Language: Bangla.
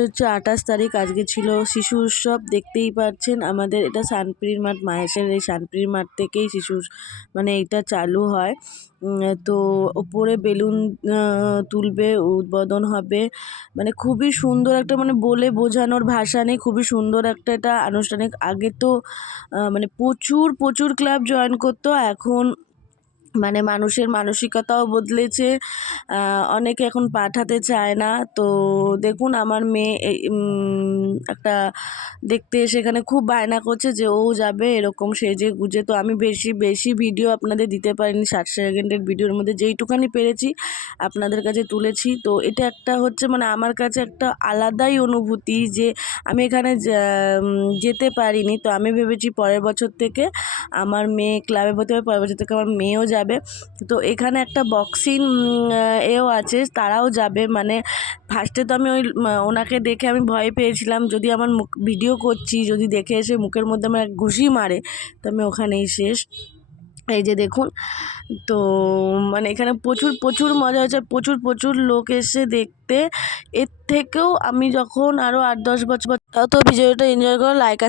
হচ্ছে আঠাশ তারিখ, আজকে ছিল শিশু উৎসব, দেখতেই পাচ্ছেন আমাদের এটা শানপ্রির মাঠ, মাহেশের এই শানপ্রির মাঠ থেকেই শিশু মানে এটা চালু হয়। তো ওপরে বেলুন তুলবে, উদ্বোধন হবে। মানে খুবই সুন্দর একটা মানে বলে বোঝানোর ভাষা নেই, খুবই সুন্দর একটা এটা আনুষ্ঠানিক। আগে তো মানে প্রচুর প্রচুর ক্লাব জয়েন করতো, এখন মানে মানুষের মানসিকতাও বদলেছে অনেকে এখন পাঠাতে চায় না। তো দেখুন, আমার মেয়ে একটা দেখতে সেখানে খুব বায়না করছে যে, ও যাবে এরকম সেজে গুজে। তো আমি বেশি বেশি ভিডিও আপনাদের দিতে পারিনি, ষাট সেকেন্ডের ভিডিওর মধ্যে যেইটুখানি পেরেছি আপনাদের কাছে তুলেছি। তো এটা একটা হচ্ছে মানে আমার কাছে একটা আলাদাই অনুভূতি যে, আমি এখানে যেতে পারিনি। তো আমি ভেবেছি পরের বছর থেকে আমার মেয়ে ক্লাবে ভর্তি হবে পরের বছর থেকে আমার মেয়েও যাবে। তো এখানে একটা বক্সিং এও আছে, তারাও যাবে। মানে ফার্স্টে তো আমি ওই ওনাকে দেখে আমি ভয় পেয়েছিলাম। যদি আমার মুখ ভিডিও করছি, যদি দেখে এসে মুখের মধ্যে আমার এক ঘুষি মারে, তো আমি ওখানেই শেষ। এই যে দেখুন, তো মানে এখানে প্রচুর প্রচুর মজা হয়েছে। প্রচুর প্রচুর লোক এসে দেখতে। এর থেকেও আমি যখন আরও আট, দশ বছর তো ভিডিওটা এনজয় করো লাইক